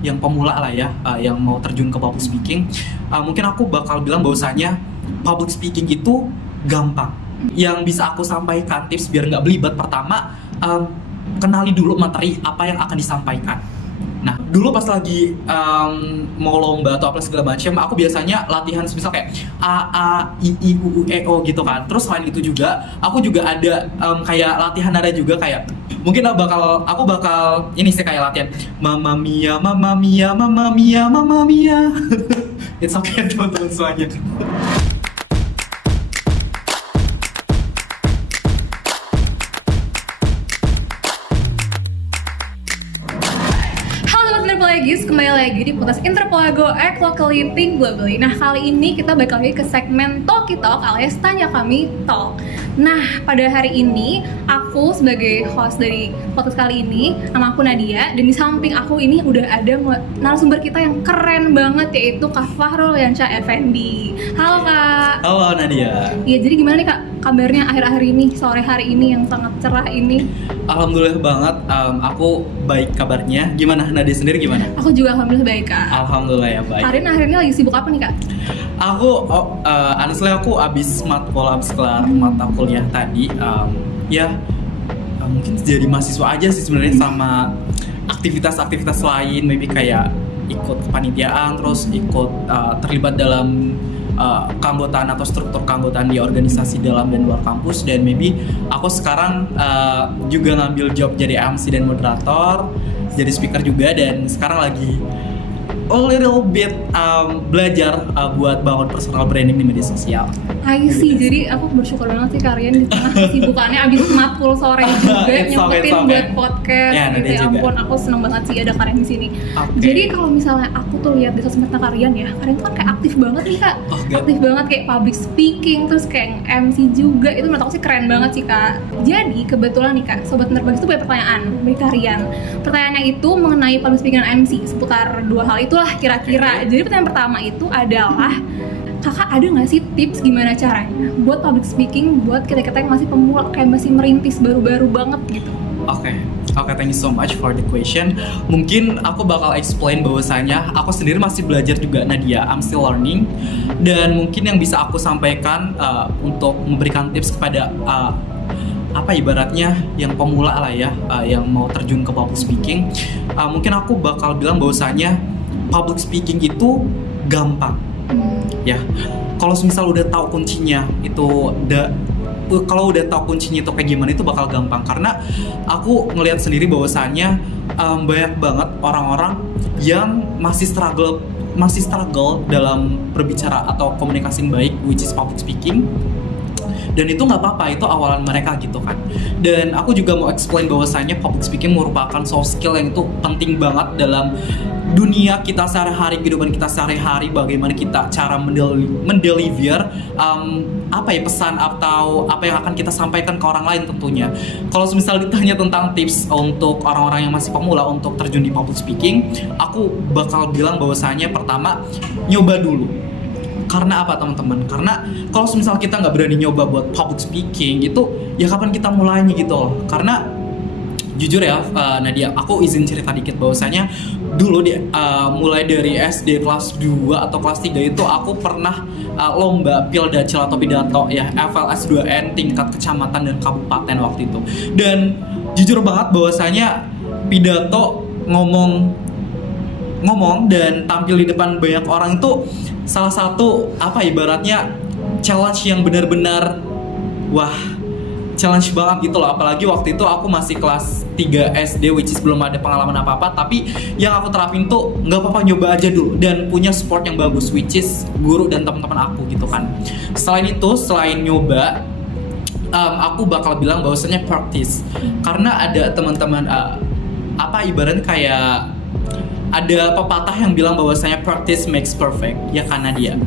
yang pemula lah ya, yang mau terjun ke public speaking, mungkin aku bakal bilang bahwasanya public speaking itu gampang. Yang bisa aku sampaikan tips biar nggak belibet, pertama, kenali dulu materi apa yang akan disampaikan. Nah, dulu pas lagi mau lomba atau apa segala macam, aku biasanya latihan misal kayak I, U, E, O gitu kan. Terus selain itu juga, aku juga ada kayak latihan nada juga, kayak mungkin aku bakal ini sih kayak latihan Mamma Mia, Mamma Mia, Mamma Mia, Mamma Mia. It's okay teman-teman semuanya. Kembali lagi di podcast Interpolago Act Locally Think Globally. Nah, kali ini kita balik lagi ke segmen Talky Talk alias Tanya Kami Talk. Nah, pada hari ini aku sebagai host dari podcast kali ini, nama aku Nadia, dan di samping aku ini udah ada narasumber kita yang keren banget, yaitu Kak Fahrul Yansyah Effendi. Halo Kak. Halo Nadia. Iya, jadi gimana nih Kak kabarnya akhir-akhir ini, sore hari ini yang sangat cerah ini? Alhamdulillah banget, aku baik kabarnya. Gimana Nadia sendiri gimana? Aku juga alhamdulillah baik Kak. Alhamdulillah ya baik. Hari ini akhirnya lagi sibuk apa nih Kak? Honestly aku abis kelar mata kuliah tadi, mungkin jadi mahasiswa aja sih sebenarnya, sama aktivitas-aktivitas lain, maybe kayak ikut kepanitiaan, terus ikut terlibat dalam keanggotaan atau struktur keanggotaan di organisasi dalam dan luar kampus, dan maybe aku sekarang juga ngambil job jadi MC dan moderator, jadi speaker juga, dan sekarang lagi a little bit belajar buat bangun personal branding di media sosial. I see, jadi aku bersyukur banget sih kalian di tengah kesibukannya abis matkul sore juga nyempetin buat podcast. Ya, gitu ya ampun, aku seneng banget sih ada kalian di sini. Okay. Jadi kalau misalnya aku tuh lihat di sosmed kalian ya, kalian tuh kan kayak aktif banget nih Kak. Aktif banget kayak public speaking, terus kayak MC juga. Itu menurut aku sih keren banget sih Kak. Jadi kebetulan nih Kak, Sobat Nerbagis itu punya pertanyaan bagi kalian. Pertanyaannya itu mengenai public speaking dan MC, seputar dua hal itulah kira-kira. Jadi pertanyaan pertama itu adalah, Kakak ada nggak sih tips gimana caranya buat public speaking buat kita-kita yang masih pemula, kayak masih merintis baru-baru banget gitu? Oke, thank you so much for the question. Mungkin aku bakal explain bahwasanya aku sendiri masih belajar juga, Nadia. I'm still learning. Dan mungkin yang bisa aku sampaikan untuk memberikan tips kepada ibaratnya yang pemula lah ya, yang mau terjun ke public speaking, mungkin aku bakal bilang bahwasanya public speaking itu gampang. Ya, kalau misal udah tahu kuncinya itu kalau udah tahu kuncinya itu kayak gimana, itu bakal gampang. Karena aku ngelihat sendiri bahwasannya banyak banget orang-orang yang masih struggle dalam berbicara atau komunikasi yang baik, which is public speaking. Dan itu nggak apa-apa, itu awalan mereka gitu kan. Dan aku juga mau explain bahwasannya public speaking merupakan soft skill yang itu penting banget dalam dunia kita sehari-hari, kehidupan kita sehari-hari, bagaimana kita cara mendeliver pesan atau apa yang akan kita sampaikan ke orang lain tentunya. Kalau misal ditanya tentang tips untuk orang-orang yang masih pemula untuk terjun di public speaking, aku bakal bilang bahwasanya pertama, nyoba dulu. Karena apa teman-teman? Karena kalau misal kita nggak berani nyoba buat public speaking, itu ya kapan kita mulainya gitu loh. Karena jujur ya Nadia, aku izin cerita dikit bahwasanya dulu mulai dari SD kelas 2 atau kelas 3 itu aku pernah lomba Pildacil atau pidato ya, FLS 2N tingkat kecamatan dan kabupaten waktu itu. Dan jujur banget bahwasanya pidato ngomong dan tampil di depan banyak orang itu salah satu ibaratnya challenge yang benar-benar challenge banget gitu loh. Apalagi waktu itu aku masih kelas 3 SD, which is belum ada pengalaman apa-apa, tapi yang aku terapin tuh nggak apa-apa, nyoba aja dulu dan punya support yang bagus, which is guru dan teman-teman aku gitu kan. Selain nyoba, aku bakal bilang bahwasanya practice. Karena ada teman-teman ibaratnya kayak ada pepatah yang bilang bahwasanya practice makes perfect, ya karena dia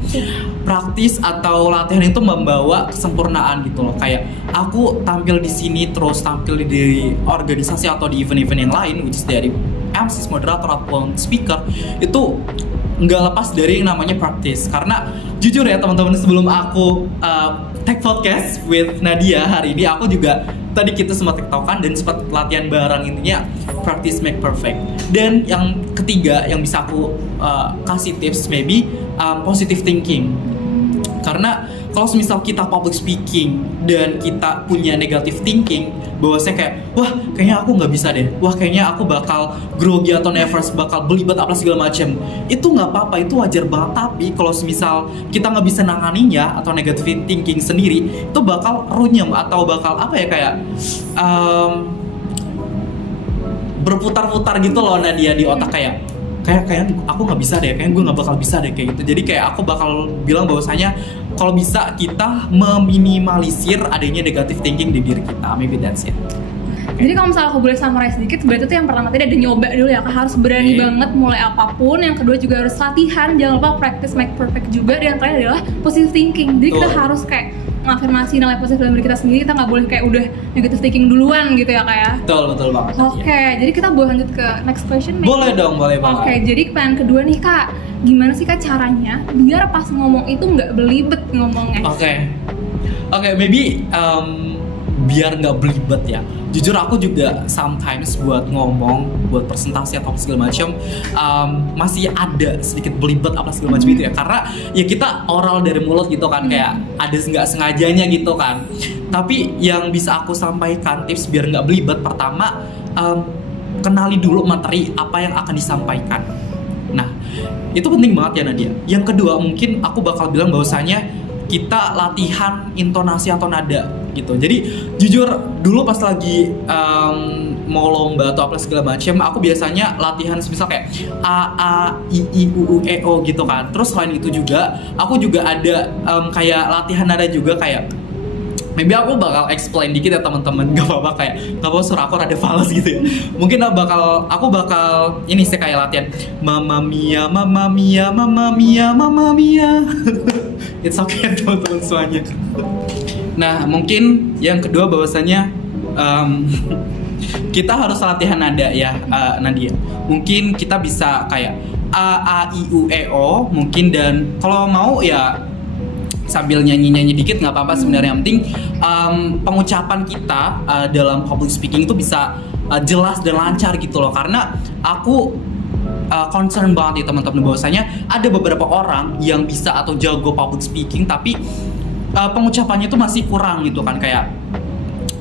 praktis atau latihan itu membawa kesempurnaan gitu loh. Kayak aku tampil di sini, terus tampil di organisasi atau di event-event yang lain, which is dari MC, moderator ataupun speaker, itu nggak lepas dari yang namanya practice. Karena jujur ya teman-teman, sebelum aku take podcast with Nadia hari ini, aku juga tadi kita sempat tiktokan dan sempat latihan bareng, intinya practice make perfect. Dan yang ketiga yang bisa aku kasih tips maybe positive thinking. Karena kalau misal kita public speaking dan kita punya negative thinking, bahwasanya kayak wah kayaknya aku nggak bisa deh, wah kayaknya aku bakal grogi atau nervous, bakal belibet apa segala macam, itu nggak apa-apa, itu wajar banget. Tapi kalau misal kita nggak bisa nanganinya atau negative thinking sendiri, itu bakal runyam atau bakal apa ya, kayak berputar-putar gitu loh Nadia di otak, kayak aku nggak bisa deh, kayak gue nggak bakal bisa deh kayak gitu. Jadi kayak aku bakal bilang bahwasanya kalau bisa kita meminimalisir adanya negative thinking di diri kita. Maybe that's it. Jadi kalau misalnya aku boleh summarize sedikit, berarti tuh yang pertama tadi ada nyoba dulu ya, harus berani banget mulai apapun. Yang kedua juga harus latihan, jangan lupa practice make perfect juga. Dan yang terakhir adalah positive thinking. Jadi kita harus kayak mengafirmasi nilai positif dalam diri kita sendiri, kita nggak boleh kayak udah negative thinking duluan gitu ya kayak. Betul banget. Oke, jadi kita boleh lanjut ke next question nih. Boleh dong, boleh banget. Oke, jadi pertanyaan kedua nih Kak, gimana sih Kak caranya biar pas ngomong itu nggak belibet ngomongnya? Oke, maybe biar nggak belibet ya. Jujur aku juga sometimes buat ngomong, buat presentasi atau segala macam masih ada sedikit belibet apa segala macam itu ya. Karena ya kita oral dari mulut gitu kan, kayak ada nggak sengajanya gitu kan. Tapi yang bisa aku sampaikan tips biar nggak belibet, pertama kenali dulu materi apa yang akan disampaikan. Nah, itu penting banget ya Nadia. Yang kedua mungkin aku bakal bilang bahwasanya kita latihan intonasi atau nada gitu. Jadi jujur dulu pas lagi mau lomba atau apa segala macam, aku biasanya latihan misal kayak a i u e o gitu kan. Terus selain itu juga aku juga ada kayak latihan nada juga, kayak maybe aku bakal explain dikit ya teman-teman, gak apa-apa, kayak gak apa-apa suara aku rada fals gitu ya. Mungkin aku bakal ini sih kayak latihan Mamma Mia, Mamma Mia, Mamma Mia, Mamma Mia. It's okay teman-teman semuanya. Nah mungkin yang kedua bahwasanya kita harus latihan nada ya Nadia. Mungkin kita bisa kayak a i u e o mungkin, dan kalau mau ya sambil nyanyi dikit nggak apa-apa sebenarnya. Yang penting pengucapan kita dalam public speaking itu bisa jelas dan lancar gitu loh. Karena aku concern banget ya teman-teman bahwasanya ada beberapa orang yang bisa atau jago public speaking tapi pengucapannya itu masih kurang gitu kan, kayak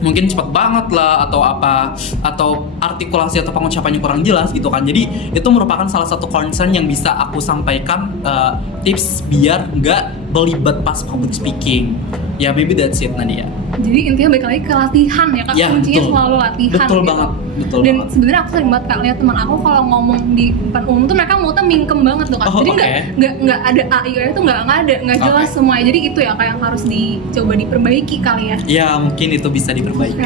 mungkin cepet banget lah atau apa, atau artikulasi atau pengucapannya kurang jelas gitu kan. Jadi itu merupakan salah satu concern yang bisa aku sampaikan, tips biar nggak belibet pas public speaking. Ya maybe that's it Nadia. Jadi intinya balik lagi ke latihan ya Kak, kuncinya betul. selalu latihan. Betul gitu. banget. Dan sebenarnya aku sering banget Kak lihat teman aku kalau ngomong di depan umum tuh mereka mulutnya mingkem banget loh Kak. Jadi nggak ada a i u e itu nggak jelas semuanya. Jadi itu ya Kak yang harus dicoba diperbaiki kali ya. Ya mungkin itu bisa diperbaiki.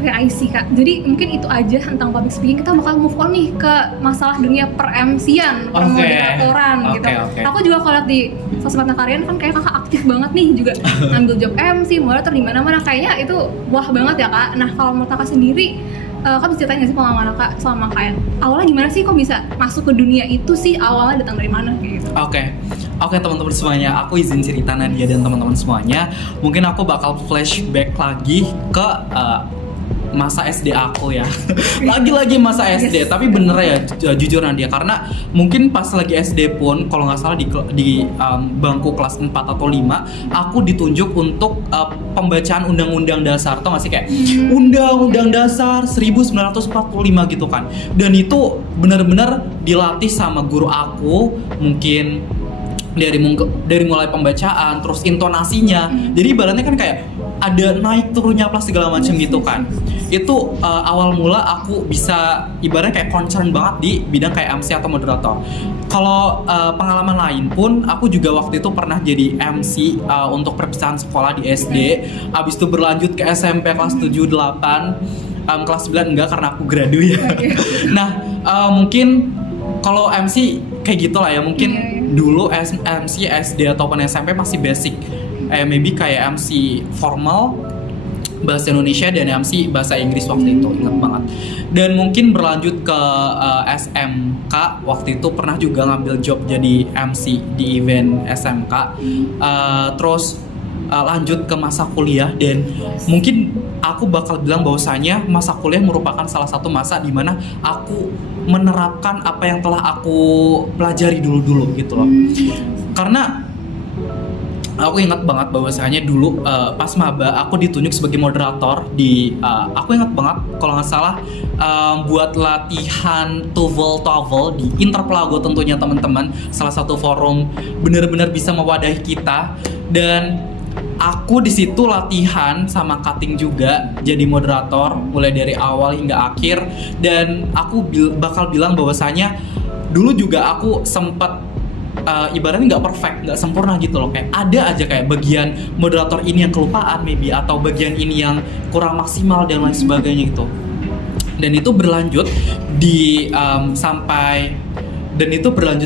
Oke, I see Kak. Jadi mungkin itu aja tentang public speaking. Kita bakal move on nih ke masalah dunia per-MC-an, per-moderatoran gitu. Aku juga kalau lihat di sosmed Nakarian kan kayak Kakak aktif banget nih juga ngambil job MC, moderator di mana-mana. Kayaknya itu wah banget ya Kak. Nah, kalau menurut Kakak sendiri, Kak bisa ceritain nggak sih pengalaman Kakak selama kayak awalnya gimana sih kok bisa masuk ke dunia itu sih, awalnya datang dari mana kayak gitu? Oke teman-teman semuanya, aku izin cerita Nadia dan teman-teman semuanya. Mungkin aku bakal flashback lagi ke masa SD aku ya. Lagi-lagi masa SD, tapi bener ya jujur Nadia, karena mungkin pas lagi SD pun kalau nggak salah di bangku kelas 4 atau 5 aku ditunjuk untuk pembacaan undang-undang dasar, tau gak sih, kayak undang-undang dasar 1945 gitu kan. Dan itu benar-benar dilatih sama guru aku, mungkin dari mulai pembacaan terus intonasinya. Jadi ibaratnya kan kayak ada naik turunnya plus segala macam gitu kan. Itu awal mula aku bisa ibaratnya kayak concern banget di bidang kayak MC atau moderator. Kalau pengalaman lain pun aku juga waktu itu pernah jadi MC untuk perpisahan sekolah di SD. Abis itu berlanjut ke SMP kelas 7, 8, kelas 9 enggak karena aku gradu ya. Nah mungkin kalau MC kayak gitulah ya, mungkin dulu MC SD ataupun SMP masih basic, maybe kayak MC formal bahasa Indonesia dan MC bahasa Inggris waktu itu, ingat banget. Dan mungkin berlanjut ke SMK, waktu itu pernah juga ngambil job jadi MC di event SMK. Terus lanjut ke masa kuliah, dan mungkin aku bakal bilang bahwasanya masa kuliah merupakan salah satu masa di mana aku menerapkan apa yang telah aku pelajari dulu gitu loh. Karena aku ingat banget bahwasanya dulu pas maba aku ditunjuk sebagai moderator di aku ingat banget kalau nggak salah buat latihan TOEFL di Interplago tentunya teman-teman, salah satu forum benar-benar bisa mewadahi kita, dan aku di situ latihan sama cutting juga jadi moderator mulai dari awal hingga akhir. Dan aku bakal bilang bahwasanya dulu juga aku sempat ibaratnya nggak perfect, nggak sempurna gitu loh, kayak ada aja kayak bagian moderator ini yang kelupaan maybe, atau bagian ini yang kurang maksimal dan lain sebagainya gitu. Dan itu berlanjut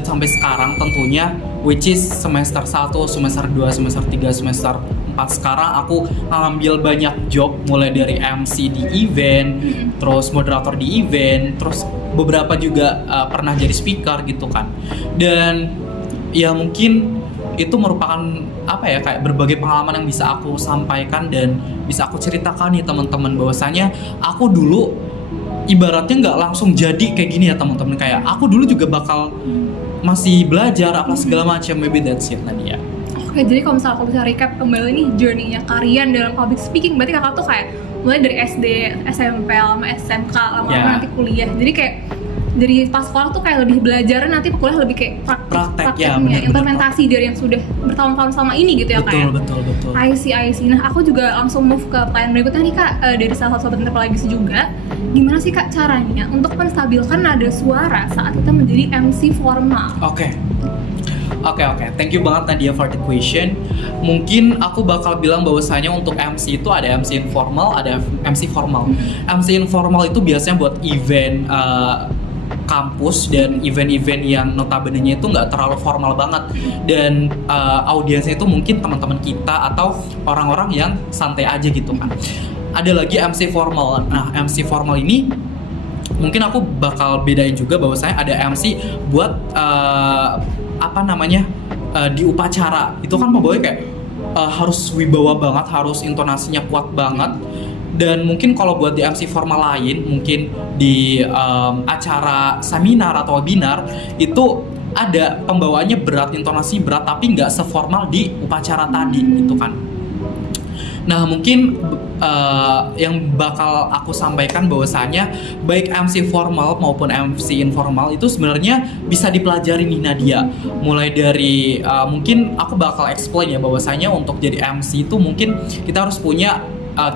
sampai sekarang tentunya, which is semester 1, semester 2, semester 3, semester 4 sekarang aku ngambil banyak job, mulai dari MC di event, terus moderator di event, terus beberapa juga pernah jadi speaker gitu kan. Dan ya mungkin itu merupakan kayak berbagai pengalaman yang bisa aku sampaikan dan bisa aku ceritakan nih teman-teman, bahwasanya aku dulu ibaratnya nggak langsung jadi kayak gini ya teman-teman, kayak aku dulu juga bakal masih belajar apa segala macam, maybe that's it Nadia. Oke, jadi kalau misalnya aku bisa recap kembali nih journey-nya Karian dalam public speaking, berarti kakak tuh kayak mulai dari SD, SMP, sama SMK, lama-lama nanti kuliah. Jadi kayak dari pas sekolah tuh kayak lebih belajar, nanti kuliah lebih kayak prakteknya, implementasi dari yang sudah bertahun-tahun selama ini gitu ya kayak. Betul. I see. Nah, aku juga langsung move ke pertanyaan berikutnya nih Kak, dari salah satu sobat Interpelagis juga. Gimana sih Kak caranya untuk menstabilkan nada suara saat kita menjadi MC formal? Oke. Thank you banget Nadia for the question. Mungkin aku bakal bilang bahwasanya untuk MC itu ada MC informal, ada MC formal. MC informal itu biasanya buat event kampus dan event-event yang notabene-nya itu nggak terlalu formal banget, dan audiensnya itu mungkin teman-teman kita atau orang-orang yang santai aja gitu kan. Ada lagi MC formal. Nah, MC formal ini mungkin aku bakal bedain juga bahwasanya ada MC buat di upacara. Itu kan pokoknya kayak harus wibawa banget, harus intonasinya kuat banget. Dan mungkin kalau buat di MC formal lain, mungkin di acara seminar atau webinar, itu ada pembawaannya berat, intonasi berat, tapi nggak seformal di upacara tadi gitu kan. Nah, mungkin yang bakal aku sampaikan bahwasanya baik MC formal maupun MC informal itu sebenarnya bisa dipelajari nih Nadia. Mulai dari mungkin aku bakal explain ya bahwasanya untuk jadi MC itu mungkin kita harus punya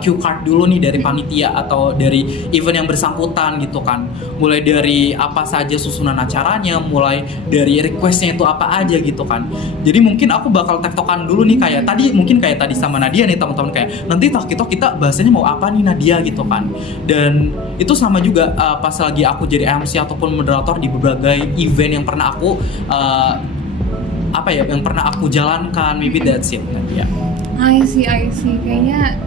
cue card dulu nih dari panitia atau dari event yang bersangkutan gitu kan. Mulai dari apa saja susunan acaranya, mulai dari requestnya itu apa aja gitu kan. Jadi mungkin aku bakal tektokan dulu nih kayak tadi sama Nadia nih teman-teman, kayak nanti kita bahasanya mau apa nih Nadia gitu kan. Dan itu sama juga pas lagi aku jadi MC ataupun moderator di berbagai event yang pernah aku yang pernah aku jalankan, maybe that's it Nadia. I see. Kayaknya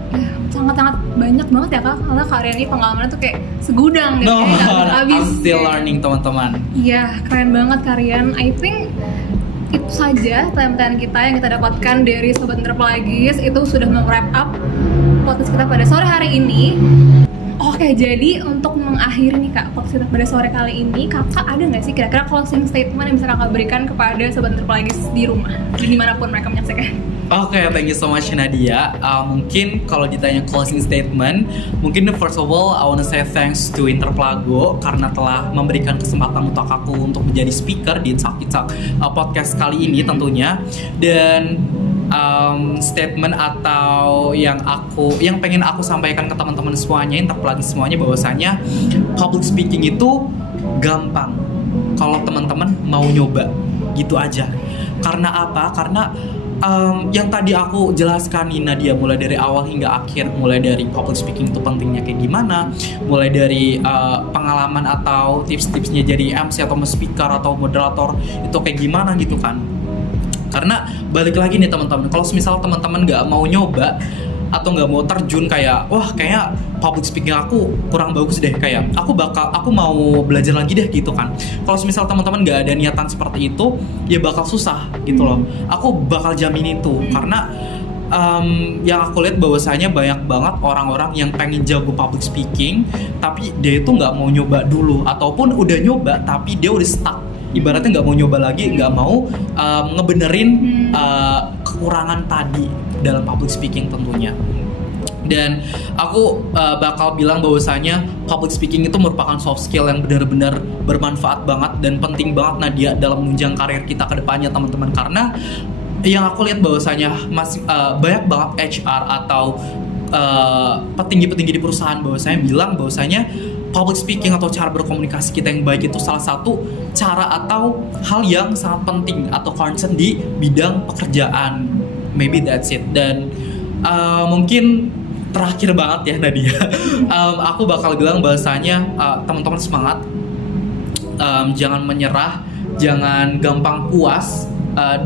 sangat-sangat banyak banget ya Kak, karena Karian ini pengalamannya tuh kayak segudang deh. I'm still learning teman-teman. Iya, keren banget Karian. I think itu saja pertanyaan kita yang kita dapatkan dari Sobat Interpelagis. Itu sudah meng-wrap up podcast kita pada sore hari ini. Oke, jadi untuk mengakhiri nih Kak podcast kita pada sore kali ini, Kakak ada nggak sih kira-kira closing statement yang bisa Kakak berikan kepada Sobat Interpelagis di rumah, dimanapun mereka menyaksikan? Oke, thank you so much Nadia. Mungkin kalau ditanya closing statement, mungkin first of all I wanna say thanks to Interplago karena telah memberikan kesempatan untuk aku untuk menjadi speaker di Talk podcast kali ini tentunya. Dan statement atau yang pengen aku sampaikan ke teman-teman semuanya, Interpelagis semuanya, bahwasanya public speaking itu gampang kalau teman-teman mau nyoba, gitu aja. Karena apa? Karena yang tadi aku jelaskan nih Nadia, mulai dari awal hingga akhir, mulai dari public speaking itu pentingnya kayak gimana, mulai dari pengalaman atau tips-tipsnya jadi MC atau speaker atau moderator itu kayak gimana gitu kan. Karena balik lagi nih teman-teman, kalau misal teman-teman nggak mau nyoba atau nggak mau terjun kayak kayaknya public speaking aku kurang bagus deh, kayak aku mau belajar lagi deh gitu kan. Kalau misal teman-teman nggak ada niatan seperti itu, ya bakal susah gitu loh. Aku bakal jamin itu karena yang aku lihat bahwasanya banyak banget orang-orang yang pengen jago public speaking tapi dia itu nggak mau nyoba dulu, ataupun udah nyoba tapi dia udah stuck, ibaratnya nggak mau nyoba lagi, nggak mau ngebenerin kekurangan tadi dalam public speaking tentunya. Dan aku bakal bilang bahwasanya public speaking itu merupakan soft skill yang benar-benar bermanfaat banget dan penting banget Nadia dalam menunjang karir kita ke depannya teman-teman, karena yang aku lihat bahwasanya masih banyak banget HR atau petinggi-petinggi di perusahaan bahwasanya bilang bahwasanya public speaking atau cara berkomunikasi kita yang baik itu salah satu cara atau hal yang sangat penting atau concern di bidang pekerjaan. Maybe that's it. Dan mungkin terakhir banget ya Nadia, aku bakal bilang bahwasanya teman-teman semangat, jangan menyerah, jangan gampang puas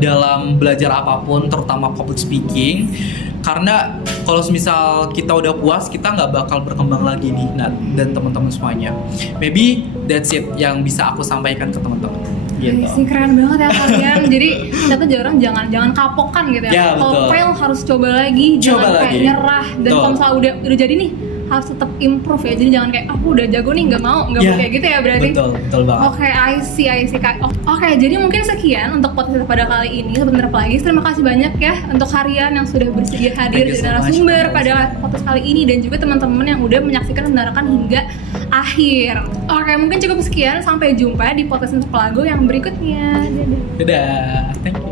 dalam belajar apapun, terutama public speaking. Karena kalau misal kita udah puas, kita nggak bakal berkembang lagi nih, dan teman-teman semuanya. Maybe that's it yang bisa aku sampaikan ke teman-teman. Gitu. Sih keren banget ya kalian. Jadi kita tuh jangan kapokkan gitu ya. Ya, kalau betul. fail harus coba lagi, jangan kayak lagi. nyerah. Dan Betul. kalau misalnya udah jadi nih, harus tetap improve ya. Jadi jangan kayak aku udah jago nih, nggak mau kayak gitu ya berarti. Betul banget. Oke, I see Kak. Oke, jadi mungkin sekian untuk podcast pada kali ini. Sebentar lagi, terima kasih banyak ya untuk Harian yang sudah bersedia hadir Thank you di so narasumber much. pada podcast kali ini, dan juga teman-teman yang udah menyaksikan dan mendengarkan hingga akhir. Oke, mungkin cukup sekian. Sampai jumpa di podcast untuk pelago yang berikutnya. Dadah. Dadah. Thank you.